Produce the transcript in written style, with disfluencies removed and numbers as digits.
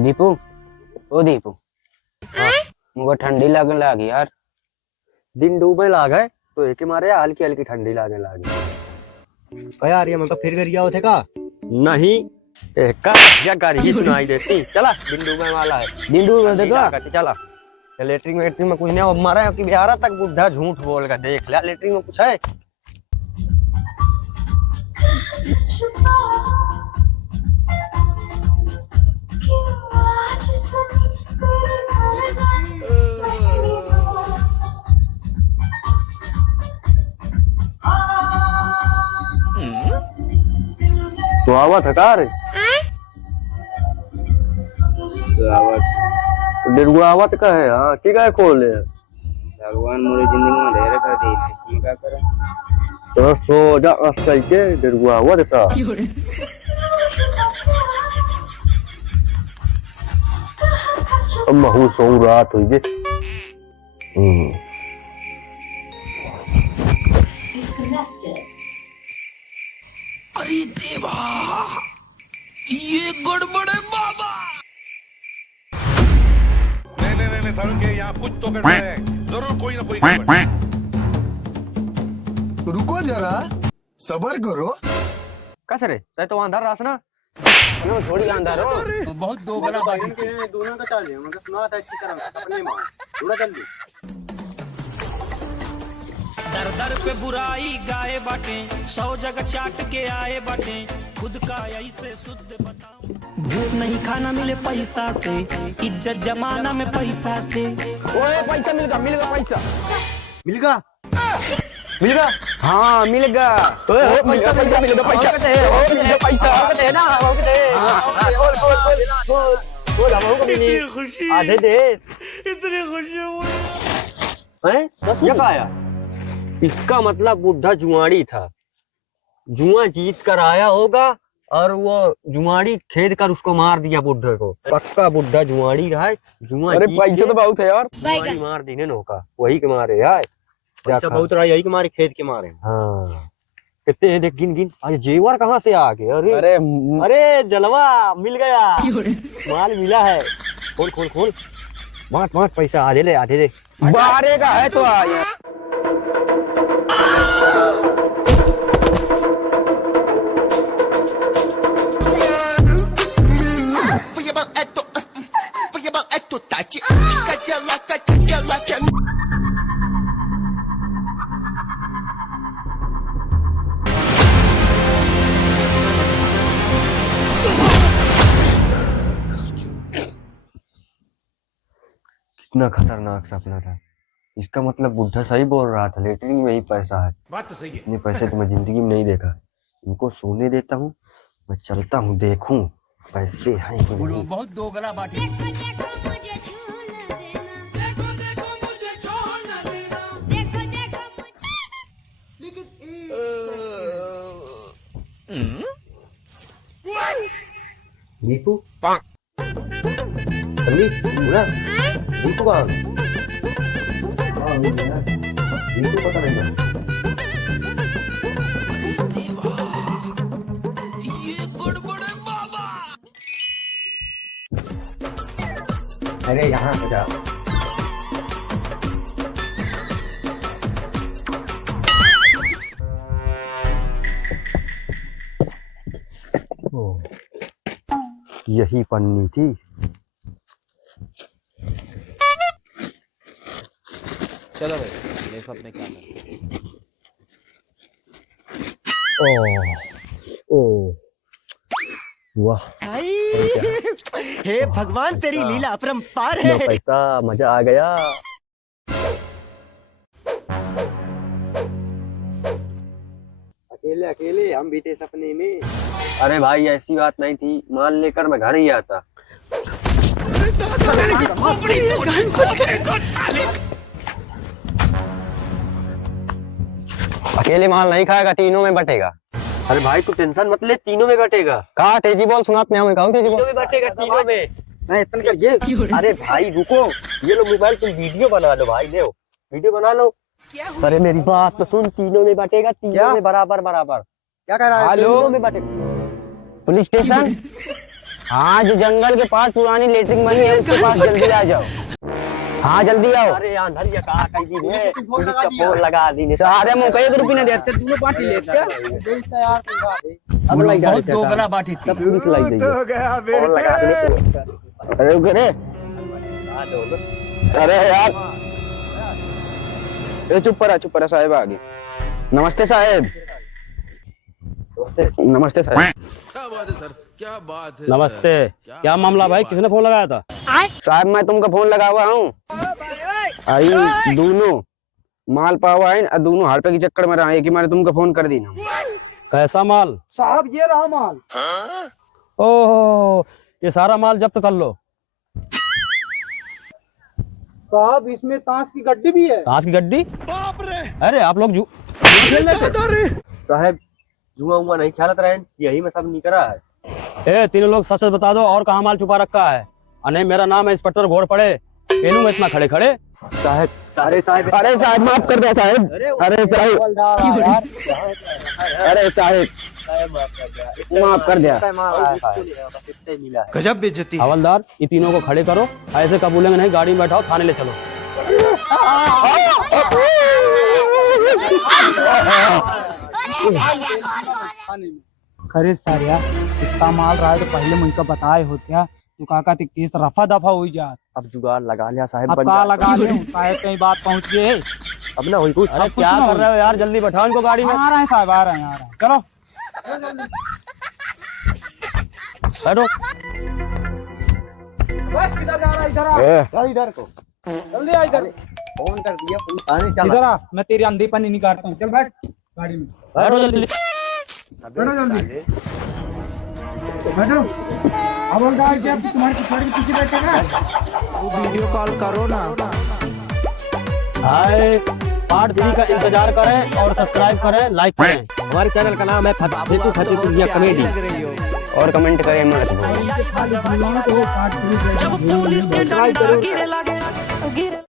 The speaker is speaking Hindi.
दीपू, ओ दीपू, हाँ, मुझको ठंडी लगने लगी यार। दिन डूबे लाग है तो एक मारे हल्की हल्की ठंडी लागने लगी। क्या आ रही है मतलब फिर गरिया होते का नहीं एक का या गाड़ी ही सुनाई देती। चला दिन डूबे वाला है। दिन डूबे ठंडी देखा लागत है, चला लेटरिन वेटरिन में कुछ नहीं अब मारा है कि बिहारा तक बुढ़ा झूठ बोल कर देख लिया लेटरिन में कुछ है। तो आवा थका रे डिरगु आवत का है। हाँ ठीक है खोल है भगवान मोरी जिंदगी में ढेर कर दी है, मैं क्या करूं? तो सो जा अस्कल के डिरगु आवत सा अब महू सो रात हुई जे। अरे देवा, ये गड़बड़ है बाबा। नहीं सारुण के यहाँ कुछ तो गड़बड़ है, जरूर कोई ना कोई गड़बड़ है। रुको जरा सबर करो। कस रे तय तो अंदर रास ना नो थोड़ी अंदर हो। बहुत दोगला बाटी दोनों का चाल है मतलब सुना था अच्छी तरह अपने मां थोड़ा जल्दी दर दर पे बुराई गाए बाटे, 100 जगह चाट के आए बाटे, खुद का ऐसे शुद्ध बताओ। भूख नहीं खाना मिले पैसा से, इज्जत जमाना में पैसा से। ओए पैसा मिलेगा पैसा मिलेगा मिलेगा। हाँ मिलेगा। ओए मिलेगा पैसा मिलेगा पैसा है ना बोल हम को मिली आधे दे इतनी खुशी हैं क्या पाया। इसका मतलब बुढ़ा जुआड़ी था, जुआ जीत कर आया होगा और वो जुआड़ी खेद कर उसको मार दिया बुढ़े को। पक्का बुढ़ा जुआड़ी रहा है। जुआ अरे पैसा तो बहुत है यार। जुआड़ी मार दी ने नौका वही के मारे यार पैसा बहुत रहा यही के मारे खेत के मारे। हाँ कितने देख गिन गिन आज जेवर कहाँ से आ गए। अरे अरे अरे जलवा मिल गया माल मिला है। खोल खोल खोल बांट बांट पैसा आधे दे 12 का है तो आया। कितना खतरनाक सपना था। इसका मतलब बुढ़ा सही बोल रहा था, लेटरिन में ही पैसा है। बात तो सही है। इतने पैसे तो मैं जिंदगी में नहीं देखा। इनको सोने देता हूँ, मैं चलता हूँ देखूं पैसे हैं कि नहीं। बहुत दोगला बाटी। दीपू सन्नी पूरा दीपू कहाँ दीपू पता नहीं था। ये गड़बड़ है बाबा। अरे यहाँ हो जा। यही पन्नी थी। चलो भाई देखो अपने क्या करना। ओ वाह हे भगवान तेरी लीला अपरंपार इतना है। पैसा मजा आ गया। अकेले अकेले हम भी थे सपने में। अरे भाई ऐसी बात नहीं थी, मान लेकर मैं घर ही आता। अकेले माल नहीं खाएगा, तीनों में बटेगा। अरे भाई तू टेंशन मत ले, तीनों में बटेगा। कहा तेजी बोल, सुनाते हैं हमें। कहूँ तेजी तीनों बोल। में बटेगा, तीनों में। नहीं इतना कर ये। अरे भाई रुको, ये लो मोबाइल तुम वीडियो बना लो भाई, ले वीडियो बना लो। अरे मेरी बात तो सुन, तीनों में बटेगा, तीनों में बराबर बराबर। क्या कह रहा है? हेलो? तीनों में बटेगा। पुलिस स्टेशन हाँ जो जंगल के पास पुरानी लेटरिन बनी है उसके पास जल्दी आ जाओ। हाँ जल्दी आओ। अरे यार धरिया कहा कर दी है, पुलिस का फोन लगा दी ने। सारे मुंह कई रुपये न देते दोनों पार्टी लेते अब लग बहुत दोगला बाटी थी। पुलिस लाई गई फोन लगा दी। अरे करे अरे यार ए चुप रहा साहब आगे। नमस्ते साहब। नमस्ते साहब। क्या बात है सर, क्या बात है नमस्ते। क्या मामला भाई, किसने फोन लगाया था? साहब मैं तुमका फोन लगा हुआ हूँ। आई दोनों माल पावा है दोनों हाड़पे के चक्कर में रहा है कि मैंने तुमको फोन कर दी ना। कैसा माल? साहब ये रहा माल। ओह ये सारा माल जब्त कर लो। साहब इसमें ताश की गड्डी भी है। ताश की गड्डी? अरे आप लोग साहब जुआ नहीं खेलत रहे, यही में सब निकला है। ए तीनों लोग सच सच बता दो और कहाँ माल छुपा रखा है। अने मेरा नाम है इंस्पेक्टर घोड़ पड़े, पेनू में इतना खड़े खड़े। साहब अरे साहब माफ कर दे साहब। अरे साहब माफ कर दिया। गजब बेइज्जती। हवलदार ये तीनों को खड़े करो, ऐसे कबूलेंगे नहीं, गाड़ी में बैठाओ, थाने ले चलो। खरे सर यार इतना माल रहा है तो पहले मुझको बताए होते हैं तो काका ते केस रफा दफा हुई जात। अब जुगाड़ लगा लिया साहब। अब का लगा ले साहब कहीं बात पहुंच गई। अब ना हुई कुछ। अरे क्या कर रहे हो यार, जल्दी बैठाओ इनको गाड़ी में। आ रहे हैं साहब, आ रहे हैं चलो बैठो। किधर जा रहा है? इधर आ इधर को जल्दी आ इधर। फोन कर दिया पुलिस आने इधर आ, मैं तेरी अंधी पन्नी निकालता हूँ। चल बैठ गाड़ी में, बैठो जल्दी। बैठो जल्दी बैठो। अब क्या तुम्हारे पीछे बैठेगा। वीडियो कॉल करो ना। हाय पार्ट 3 का इंतजार करें और सब्सक्राइब करें, लाइक करें। हमारे चैनल का नाम है फतेहपुर कॉमेडी। और कमेंट करें मत भूलो। जब पुलिस के डंडा गिरे लगे